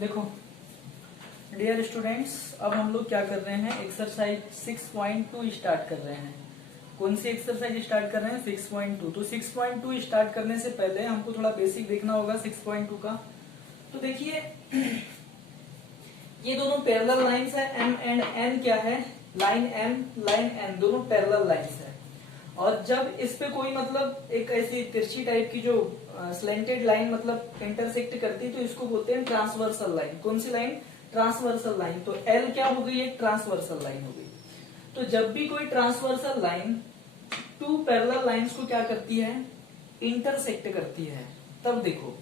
देखो dear students, अब हम लोग क्या कर रहे हैं, एक्सरसाइज 6.2 स्टार्ट कर रहे हैं। कौन सी एक्सरसाइज स्टार्ट कर रहे हैं? 6.2। तो 6.2 स्टार्ट करने से पहले हमको थोड़ा बेसिक देखना होगा 6.2 का। तो देखिए ये दोनों पैरेलल लाइंस है, एम एंड एन क्या है, लाइन एम लाइन एन, दोनों पैरेलल लाइंस है। और जब इस पे कोई मतलब एक ऐसी तिरछी टाइप की जो स्लेंटेड लाइन मतलब इंटरसेक्ट करती है तो इसको बोलते हैं ट्रांसवर्सल लाइन। कौन सी लाइन? Transversal line. तो एल क्या हो गई? एक ट्रांसवर्सल लाइन हो गई। तो जब भी कोई transversal line two parallel lines को क्या करती है? इंटरसेक्ट करती है। तब देखो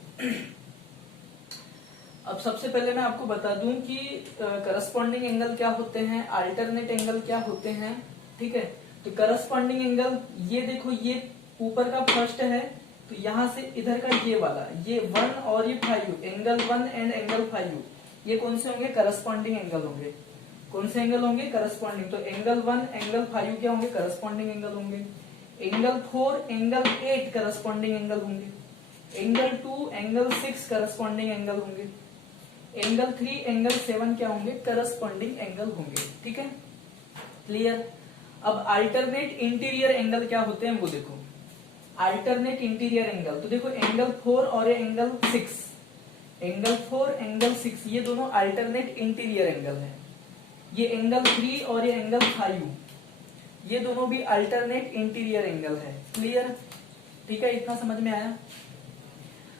अब सबसे पहले मैं आपको बता दूं कि करस्पॉन्डिंग एंगल क्या होते हैं, अल्टरनेट एंगल क्या होते हैं। ठीक है, तो करस्पॉन्डिंग एंगल ये देखो, ये ऊपर का फर्स्ट है तो यहां से इधर का ये वाला, ये 1 और ये 5, एंगल 1 एंड एंगल 5, ये कौन से होंगे? करस्पॉन्डिंग एंगल होंगे। कौन से एंगल होंगे? करस्पॉन्डिंग। तो एंगल 1 एंगल 5 क्या होंगे? करस्पॉन्डिंग एंगल होंगे। एंगल 4 एंगल 8 करस्पॉन्डिंग एंगल होंगे। एंगल 2 एंगल 6 करस्पॉन्डिंग एंगल होंगे। एंगल 3 एंगल 7 क्या होंगे? करस्पॉन्डिंग एंगल होंगे। ठीक है, क्लियर। अब अल्टरनेट इंटीरियर एंगल क्या होते हैं वो देखो। अल्टरनेट इंटीरियर एंगल तो देखो एंगल 4 और एंगल 6, एंगल 4 एंगल 6 ये दोनों अल्टरनेट इंटीरियर एंगल है। ये एंगल 3 और ये एंगल 5 ये दोनों भी अल्टरनेट इंटीरियर एंगल है। क्लियर? ठीक है, इतना समझ में आया।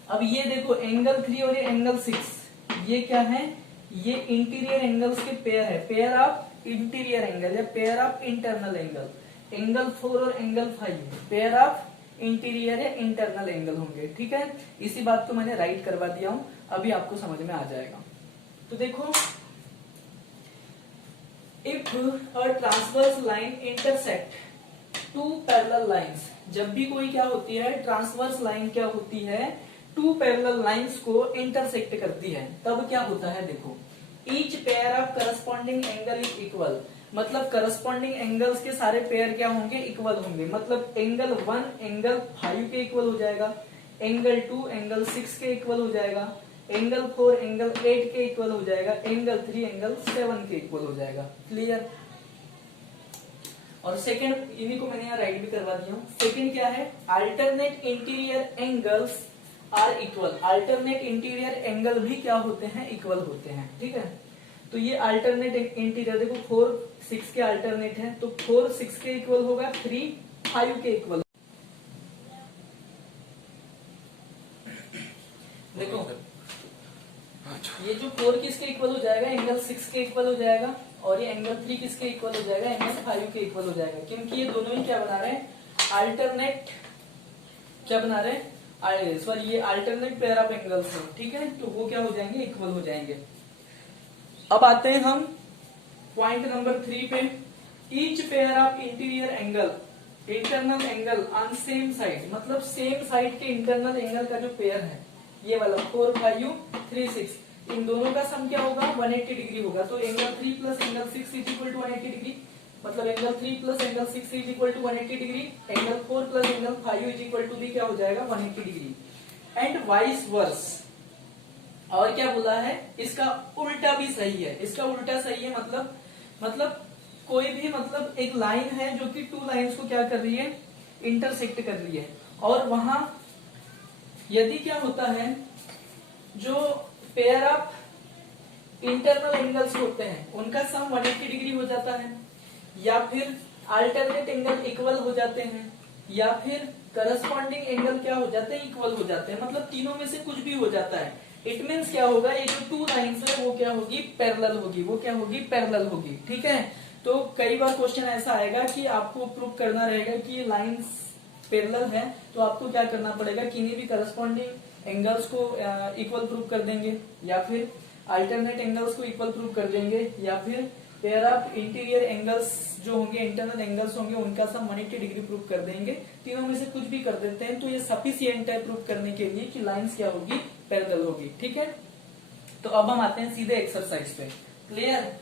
अब ये देखो एंगल 3 और ये एंगल 6 ये क्या है? ये इंटीरियर एंगल्स के पेयर है, पेयर ऑफ इंटीरियर एंगल या pair of internal angle. Angle 4 और एंगल 5 पेयर ऑफ इंटीरियर या इंटरनल एंगल होंगे। ठीक है, इसी बात को मैंने राइट करवा दिया हूं, अभी आपको समझ में आ जाएगा। तो देखो if a transverse line intersect two parallel lines, जब भी कोई क्या होती है, ट्रांसवर्स लाइन क्या होती है, टू पैरेलल लाइंस को इंटरसेक्ट करती है, तब क्या होता है देखो, each pair of corresponding angle is equal. मतलब करस्पॉन्डिंग एंगल्स के सारे पेयर क्या होंगे? इक्वल होंगे। मतलब एंगल 1 एंगल 5 के इक्वल हो जाएगा, एंगल 2 एंगल 6 के इक्वल हो जाएगा, एंगल 4 एंगल 8 के इक्वल हो जाएगा, एंगल 3 एंगल 7 के इक्वल हो जाएगा। क्लियर? और सेकंड, इन्हीं को मैंने यहाँ राइट भी करवा दिया हूँ। सेकंड क्या है? Alternate interior angles are equal. Alternate interior angle भी क्या होते हैं? इक्वल होते हैं। ठीक है, तो ये अल्टरनेट इंटीरियर देखो 4 6 के अल्टरनेट है, तो 4 6 के इक्वल होगा, 3 5 के इक्वल। देखो ये जो 4 किसके इक्वल हो जाएगा? एंगल 6 के इक्वल हो जाएगा, और ये एंगल 3 किसके इक्वल हो जाएगा? एंगल 5 के इक्वल हो जाएगा, क्योंकि ये दोनों ही क्या बना रहे हैं? अल्टरनेट क्या बना रहे हैं? सॉरी, ये अल्टरनेट पेयर ऑफ एंगल्स है। ठीक है, तो वो क्या हो जाएंगे? इक्वल हो जाएंगे। अब आते हैं हम पॉइंट नंबर 3 पे। Each pair of interior angle, internal angle on same side, मतलब सेम साइड के इंटरनल एंगल का जो पेयर है, ये वाला 4 5 3 6, इन दोनों का सम क्या होगा? 180 डिग्री होगा। तो angle 3 plus angle 6 is equal to 180 degree. मतलब angle 3 plus angle 6 is equal to 180 degree. Angle 4 plus angle 5 is equal to भी क्या हो जाएगा? 180 डिग्री। And vice versa. और क्या बोला है? इसका उल्टा भी सही है। इसका उल्टा सही है मतलब कोई भी मतलब एक लाइन है जो कि टू लाइंस को क्या कर रही है? इंटरसेक्ट कर रही है, और वहां यदि क्या होता है, जो पेयर ऑफ इंटरनल एंगल्स होते हैं उनका सम 180 डिग्री हो जाता है, या फिर अल्टरनेट एंगल इक्वल हो जाते हैं, या फिर करस्पॉन्डिंग एंगल क्या हो जाते हैं? इक्वल हो जाते हैं। मतलब तीनों में से कुछ भी हो जाता है। इट मीन्स क्या होगा? ये जो टू लाइंस है वो क्या होगी? पैरेलल होगी। वो क्या होगी? पैरेलल होगी। ठीक है, तो कई बार क्वेश्चन ऐसा आएगा कि आपको प्रूव करना रहेगा कि ये लाइंस पैरेलल है, तो आपको क्या करना पड़ेगा? किन्हीं भी करस्पॉन्डिंग एंगल्स को इक्वल प्रूव कर देंगे, या फिर अल्टरनेट एंगल्स को इक्वल प्रूव कर देंगे, या फिर पेयर ऑफ इंटीरियर एंगल्स जो होंगे, इंटरनल एंगल्स होंगे, उनका सम 180 डिग्री प्रूव कर देंगे। तीनों में से कुछ भी कर देते हैं, तो ये सफिशिएंट है प्रूव करने के लिए कि लाइंस क्या होगी? पैरेलल होगी। ठीक है, तो अब हम आते हैं सीधे एक्सरसाइज पे। क्लियर?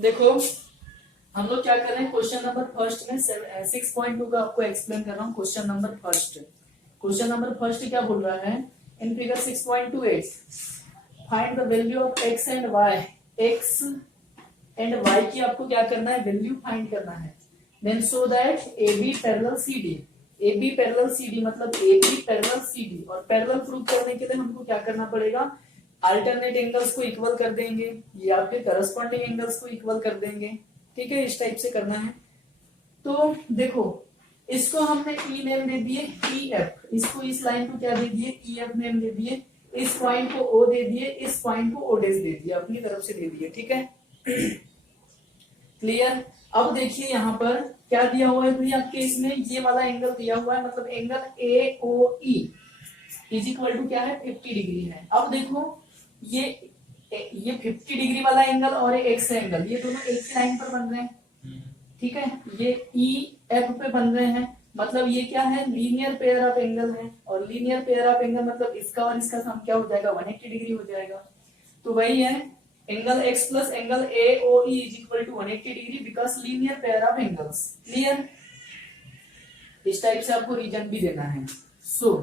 देखो हम लोग क्या कर रहे हैं, क्वेश्चन नंबर फर्स्ट में 6.2 का आपको एक्सप्लेन कर रहा हूँ। क्वेश्चन नंबर फर्स्ट क्या बोल रहा है, in figure 6.28 find the value of X and Y. X and Y की आपको क्या करना है, वैल्यू फाइंड करना है। Then so that A B parallel C D, A B parallel C D मतलब A B parallel C D, और parallel prove करने के लिए हमको क्या करना पड़ेगा, अल्टरनेट एंगल्स को इक्वल कर देंगे या फिर करस्पॉन्डिंग एंगल्स को इक्वल कर देंगे। ठीक है, इस टाइप से करना है। तो देखो इसको हमने ई नेम दे दिए ई एफ, इसको इस लाइन को क्या दे दिए ई एफ नेम दे दिए, इस पॉइंट को ओ दे दिए, इस पॉइंट को ओ डेज दे दिया, अपनी तरफ से दे दिए। ठीक है, क्लियर। अब देखिए यहाँ पर क्या दिया हुआ है भैया, केस में ये वाला एंगल दिया हुआ है, मतलब angle A O E is equal to क्या है 50 डिग्री है। अब देखो ये 50 डिग्री वाला एंगल और एक्स एंगल ये दोनों एक ही लाइन पर बन रहे हैं। ठीक है, ये ई एफ पे बन रहे हैं, मतलब ये क्या है, लीनियर पेयर ऑफ एंगल है, और लीनियर पेयर ऑफ एंगल मतलब इसका और इसका सम क्या हो जाएगा 180 डिग्री हो जाएगा। तो वही है angle x plus angle AOE is equal to 180 degree because linear pair of angles. Clear, इस टाइप से आपको रीजन भी देना है। So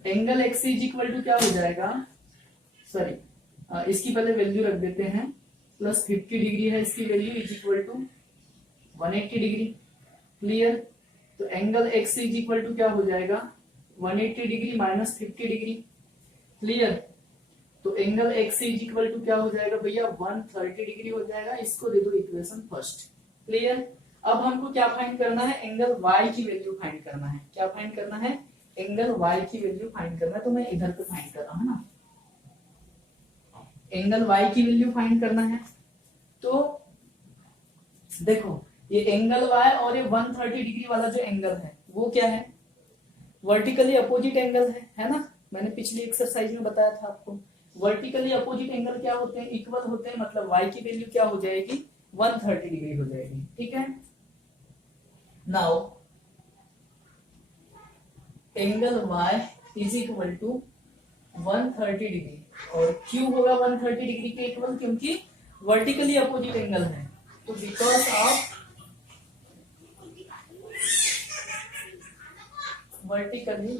angle x is equal to क्या हो जाएगा, सॉरी इसकी पहले वैल्यू रख देते हैं, प्लस 50 डिग्री है इसकी value is equal to 180 degree. Clear, तो angle x is equal to क्या हो जाएगा 180 डिग्री माइनस 50 डिग्री। क्लियर, तो angle x is equal to क्या हो जाएगा भैया 130 डिग्री हो जाएगा। इसको दे दो इक्वेशन फर्स्ट। क्लियर, अब हमको क्या फाइंड करना है, एंगल y की वैल्यू फाइंड करना है। क्या फाइंड करना है, एंगल y की वैल्यू फाइंड करना है। तो मैं इधर पे फाइंड कर रहा हूं ना, एंगल y की वैल्यू फाइंड करना है। तो देखो ये एंगल y और ये 130 डिग्री वाला जो एंगल है वो क्या है, वर्टिकली अपोजिट एंगल है ना। मैंने पिछली एक्सरसाइज में बताया था आपको, वर्टिकली अपोजिट एंगल क्या होते हैं, इक्वल होते हैं, मतलब y की वैल्यू क्या हो जाएगी 130 डिग्री हो जाएगी। ठीक है, now angle y is equal to 130 degree और क्यों होगा 130 डिग्री के इक्वल, क्योंकि वर्टिकली अपोजिट एंगल है। तो because of vertically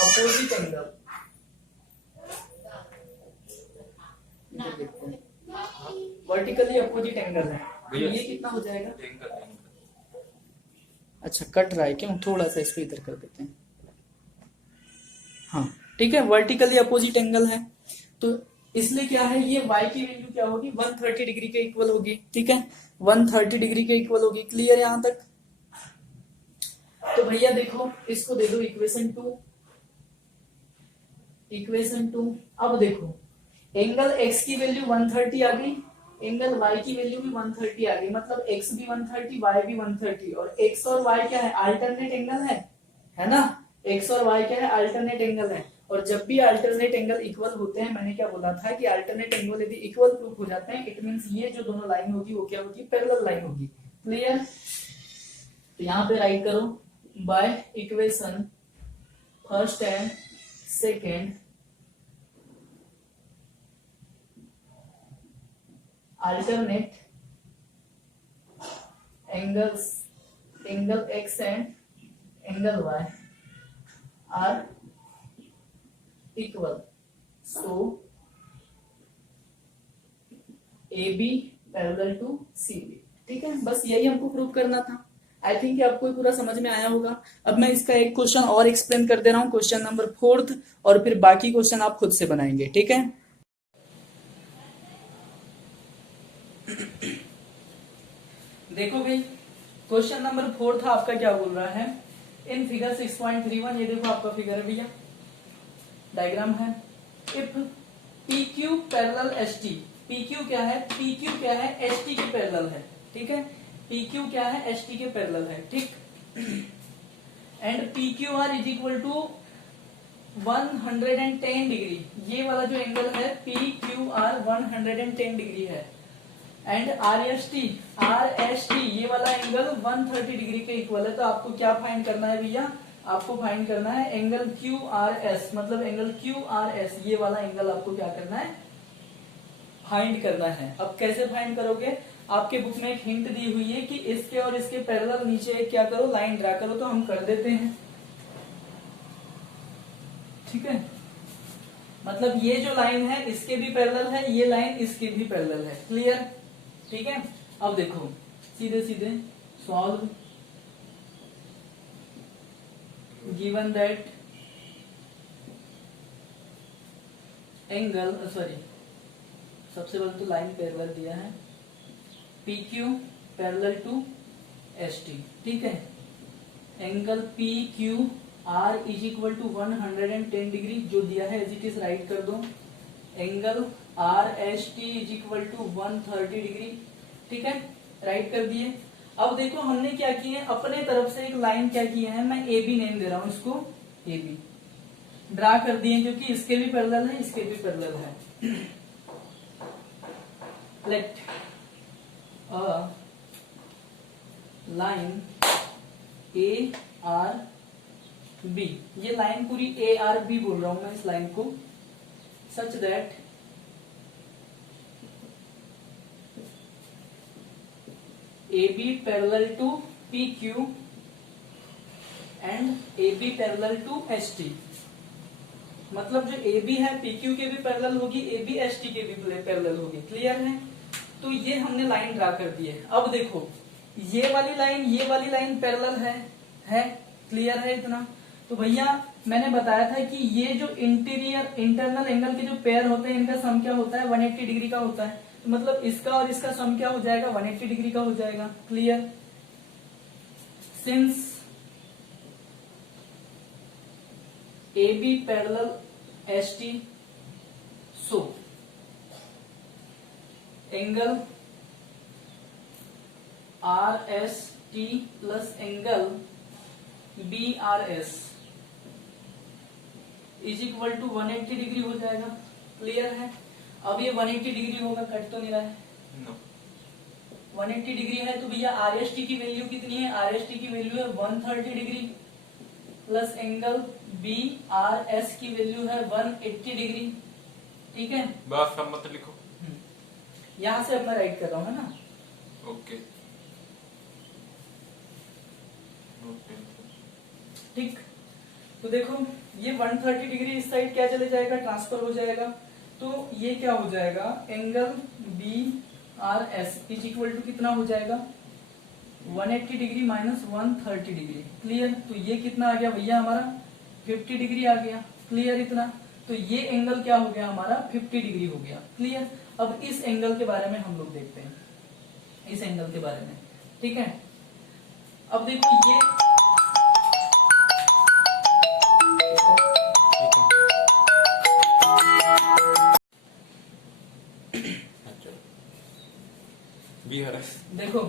opposite angle, vertically opposite angle है, तो ये कितना हो जाएगा, अच्छा कट रहा है क्यों, थोड़ा सा इसको इधर कर देते हैं। हाँ ठीक है, वर्टिकली अपोजिट एंगल है तो इसलिए क्या है, ये y की वैल्यू क्या होगी 130 डिग्री के इक्वल होगी। ठीक है, 130 डिग्री के इक्वल होगी। क्लियर यहां तक। तो भैया देखो इसको दे दो इक्वेशन 2। अब देखो एंगल x की वैल्यू 130 आ गई, एंगल y की वैल्यू भी 130 आ गई, मतलब x भी 130 y भी 130, और x और y क्या है, अल्टरनेट एंगल है ना। x और y क्या है, अल्टरनेट एंगल है, और जब भी अल्टरनेट एंगल इक्वल होते हैं, मैंने क्या बोला था कि अल्टरनेट एंगल यदि इक्वल प्रूफ हो जाते हैं इट मींस ये जो दोनों लाइन होगी वो क्या होगी, पैरेलल लाइन होगी। क्लियर, तो यहाँ पे राइट करो by equation first and second alternate angles, angle x and angle y are equal, so AB parallel to CB। ठीक है, बस यही हमको प्रूव करना था। आई थिंक आपको पूरा समझ में आया होगा। अब मैं इसका एक क्वेश्चन और एक्सप्लेन कर दे रहा हूँ, क्वेश्चन नंबर 4, और फिर बाकी क्वेश्चन आप खुद से बनाएंगे। ठीक है, देखो भाई क्वेश्चन नंबर 4 था आपका, क्या बोल रहा है, इन फिगर 6.31, ये देखो आपका फिगर है भैया, डायग्राम है। If PQ parallel ST, PQ क्या है, PQ क्या है, ST के पैरेलल है। ठीक है, PQ क्या है, ST के पैरेलल है। ठीक, and PQR is equal to 110 degree, ये वाला जो एंगल है PQR 110 डिग्री है, एंड RST ये वाला एंगल 130 डिग्री के इक्वल है। तो आपको क्या फाइंड करना है भैया, आपको फाइंड करना है एंगल QRS, मतलब एंगल QRS ये वाला एंगल आपको क्या करना है फाइंड करना है। अब कैसे फाइंड करोगे, आपके बुक में एक हिंट दी हुई है कि इसके और इसके पैरेलल नीचे एक क्या करो, लाइन ड्रा करो, तो हम कर देते हैं। ठीक है, मतलब ये जो लाइन है इसके भी पैरेलल है, ये लाइन इसके भी पैरेलल है। क्लियर? ठीक है, अब देखो सीधे सीधे solve. Given that angle, sorry सबसे पहले तो लाइन पैरेलल दिया है, P Q parallel to S T. ठीक है, angle P Q R is equal to 110 degree जो दिया है एज इट इज राइट कर दो। Angle R S T is equal to 130 degree. ठीक है, राइट कर दिए। अब देखो हमने क्या किए, अपने तरफ से एक लाइन क्या किए हैं, मैं ए बी नेम दे रहा हूं इसको, ए बी ड्रा कर दिए, क्योंकि इसके भी पैरेलल है इसके भी पैरेलल है। Let a line A R B, ये लाइन पूरी ए आर बी बोल रहा हूं मैं इस लाइन को, such that A B parallel to P Q and A B parallel to S T. मतलब जो ए बी है पी क्यू के भी पैरेलल होगी, ए बी एस टी के भी पैरेलल होगी। क्लियर है? तो ये हमने लाइन ड्रा कर दी है। अब देखो ये वाली लाइन पैरेलल है। क्लियर है इतना? तो भैया मैंने बताया था कि ये जो इंटरनल एंगल के जो पेयर होते हैं इनका सम क्या होता है, 180 डिग्री का होता है। तो मतलब इसका और इसका सम क्या हो जाएगा, 180 डिग्री का हो जाएगा। Clear? Since A B parallel S T, so angle R S T plus angle B R S is equal to 180 degree हो जाएगा। क्लियर है? अब ये 180 डिग्री होगा, कट तो नहीं रहा है? no. 180 डिग्री है तो भैया आर एस टी की वैल्यू कितनी है, आर एस टी की वैल्यू है 130 degree plus angle B R S की वैल्यू है 180 डिग्री। ठीक है, बस सब मत लिखो, यहां से अब मैं राइट कर रहा हूं, है ना? ओके ठीक, तो देखो ये 130 डिग्री इस साइड क्या चले जाएगा, ट्रांसफर हो जाएगा। तो ये क्या हो जाएगा, angle B R S is equal to कितना हो जाएगा, 180 डिग्री माइनस 130 डिग्री। क्लियर? तो ये कितना आ गया भैया हमारा, 50 डिग्री आ गया। क्लियर इतना? तो ये एंगल क्या हो गया हमारा, 50 डिग्री हो गया। क्लियर? अब इस एंगल के बारे में हम लोग देखते हैं, इस एंगल के बारे में। ठीक है, अब देखो ये देखो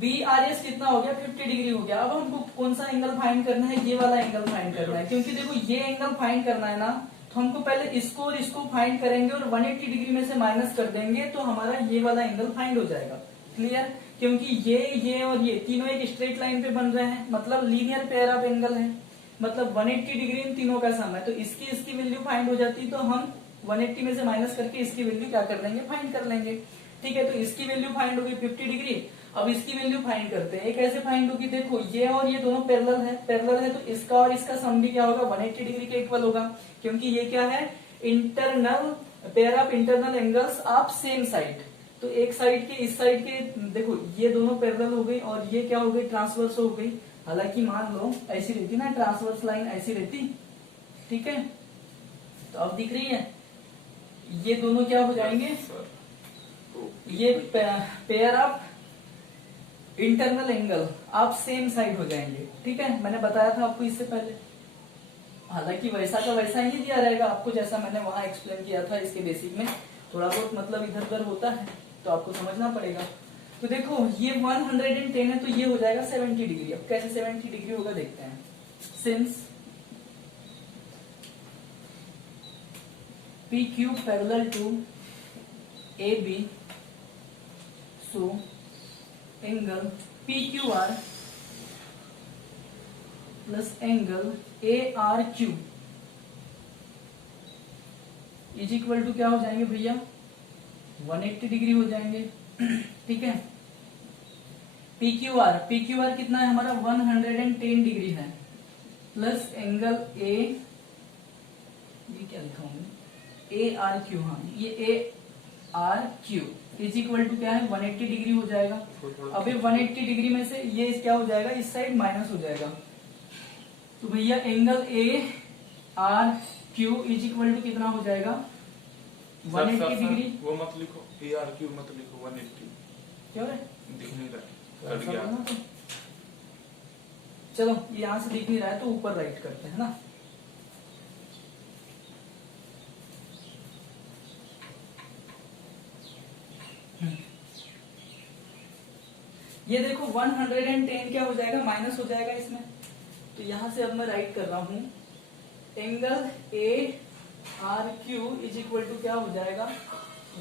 बी आर एस कितना हो गया, 50 डिग्री हो गया। अब हमको कौन सा एंगल फाइंड करना है, ये वाला एंगल फाइंड करना है, क्योंकि देखो ये एंगल फाइंड करना है ना, तो हमको पहले इसको और इसको फाइंड करेंगे और 180 डिग्री में से माइनस कर देंगे तो हमारा ये वाला एंगल फाइंड हो जाएगा। क्लियर? क्योंकि ये और ये तीनों एक स्ट्रेट लाइन पे बन रहे हैं, मतलब लीनियर पेयर ऑफ एंगल है, मतलब 180 डिग्री इन तीनों का सम है। तो इसकी वैल्यू फाइंड हो जाती, तो हम 180 में से माइनस करके इसकी वैल्यू क्या कर लेंगे, फाइंड कर लेंगे। ठीक है, तो इसकी वैल्यू फाइंड होगी 50 डिग्री। अब इसकी वैल्यू फाइंड करते हैं, कैसे फाइंड होगी, देखो ये और ये दोनों पैरेलल है तो इसका और इसका सम भी क्या होगा, 180 डिग्री के इक्वल होगा, क्योंकि ये क्या है, internal pair of internal angles of same side. तो एक साइड के इस साइड के देखो ये दोनों पैरेलल हो गई और ये क्या हो गई, ट्रांसवर्स हो गई। हालांकि मान लो ऐसी रहती ना, ट्रांसवर्स लाइन ऐसी रहती। ठीक है, तो अब दिख रही है, ये दोनों क्या हो जाएंगे, ये पेयर ऑफ इंटरनल एंगल आप सेम साइड हो जाएंगे। ठीक है, मैंने बताया था आपको इससे पहले। हालांकि वैसा का वैसा ही दिया रहेगा आपको, जैसा मैंने वहां एक्सप्लेन किया था इसके बेसिक में, थोड़ा बहुत मतलब इधर उधर होता है तो आपको समझना पड़ेगा। तो देखो ये 110 है तो ये हो जाएगा 70 डिग्री। अब कैसे 70 डिग्री होगा देखते हैं। Since P Q parallel to A B, so angle P Q R plus angle A R Q is equal to क्या हो जाएंगे भैया, 180 डिग्री हो जाएंगे। ठीक है। PQR कितना है हमारा 110 डिग्री है, प्लस एंगल ए, ये क्या लिखा हूं ARQ, हाँ ये ARQ इज इक्वल टू क्या है 180 डिग्री हो जाएगा। अभी 180 डिग्री में से ये क्या हो जाएगा, इस साइड माइनस हो जाएगा, तो भैया angle ARQ is equal to कितना हो जाएगा 180 डिग्री। वो मत लिखो, ARQ मत लिखो, 180 क्यों है, दिख नहीं रहा, ऐसा कट गया। करना तो। चलो यहां से दिख नहीं रहा है तो ऊपर राइट करते हैं ना। ये देखो 110 क्या हो जाएगा, माइनस हो जाएगा इसमें, तो यहां से अब मैं राइट कर रहा हूं angle ARQ is equal to क्या हो जाएगा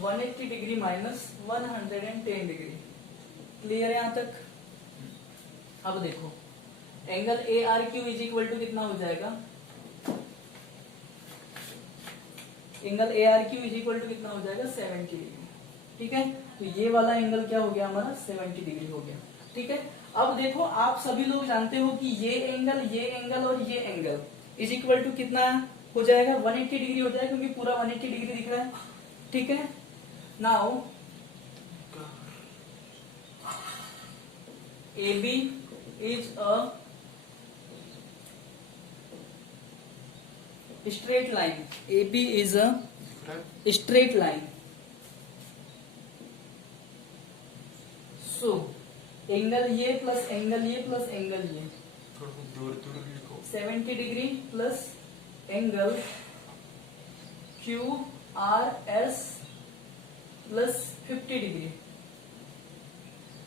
180 डिग्री माइनस 110 डिग्री। क्लियर है यहां तक। अब देखो angle ARQ is equal to कितना हो जाएगा, angle ARQ is equal to कितना हो जाएगा 70 डिग्री। ठीक है, तो ये वाला एंगल क्या हो गया हमारा 70 डिग्री हो गया। ठीक है, अब देखो आप सभी लोग जानते हो कि ये एंगल और ये एंगल इज इक्वल टू कितना हो जाएगा 180 डिग्री हो जाएगा, क्योंकि पूरा 180 डिग्री दिख रहा है। ठीक है, now AB is a straight line, AB is a straight line, so angle ये प्लस एंगल ये प्लस एंगल ये थोड़ा दूर दूर लिखो, 70 degree plus angle QRS plus 50 degree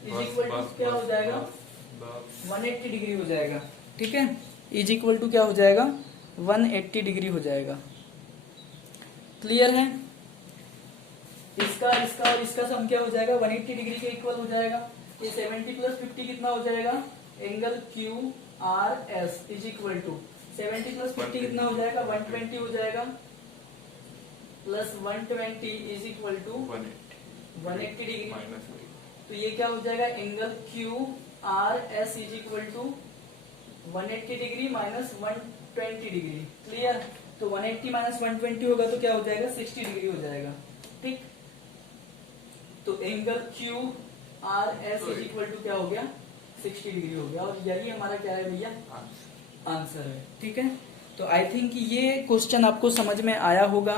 is equal to क्या हो जाएगा 180 डिग्री हो जाएगा। ठीक है, इज इक्वल टू क्या हो जाएगा 180 डिग्री हो जाएगा। क्लियर है, इसका और इसका सम क्या हो जाएगा 180 डिग्री के इक्वल हो जाएगा। ये 70 प्लस 50 कितना हो जाएगा, angle QRS is equal to 70 plus 50 कितना हो जाएगा 120 हो जाएगा, plus 120 is equal to 180 degree. Minus, तो ये क्या हो जाएगा angle QRS is equal to 180 degree minus 120 degree. Clear, तो 180 माइनस 120 होगा तो क्या हो जाएगा 60 डिग्री हो जाएगा। ठीक, तो angle QRS is equal to क्या हो गया 60 डिग्री हो गया, और यही हमारा क्या है भैया आंसर है। ठीक है, तो आई थिंक ये क्वेश्चन आपको समझ में आया होगा,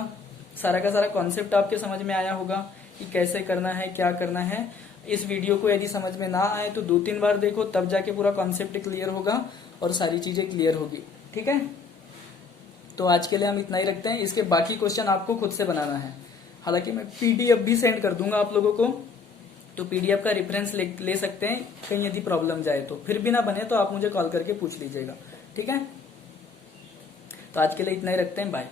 सारा का सारा कॉन्सेप्ट आपके समझ में आया होगा कि कैसे करना है क्या करना है। इस वीडियो को यदि समझ में ना आए तो 2-3 बार देखो, तब जाके पूरा कॉन्सेप्ट क्लियर होगा और सारी चीजें क्लियर होगी। ठीक है, तो आज के लिए हम इतना ही रखते हैं। इसके बाकी क्वेश्चन आपको खुद से बनाना है, हालांकि मैं PDF भी सेंड कर दूंगा आप लोगों को, तो PDF का रेफरेंस ले सकते हैं कहीं यदि प्रॉब्लम जाए तो। फिर भी ना बने तो आप मुझे कॉल करके पूछ लीजिएगा। ठीक है, तो आज के लिए इतना ही रखते हैं, बाय।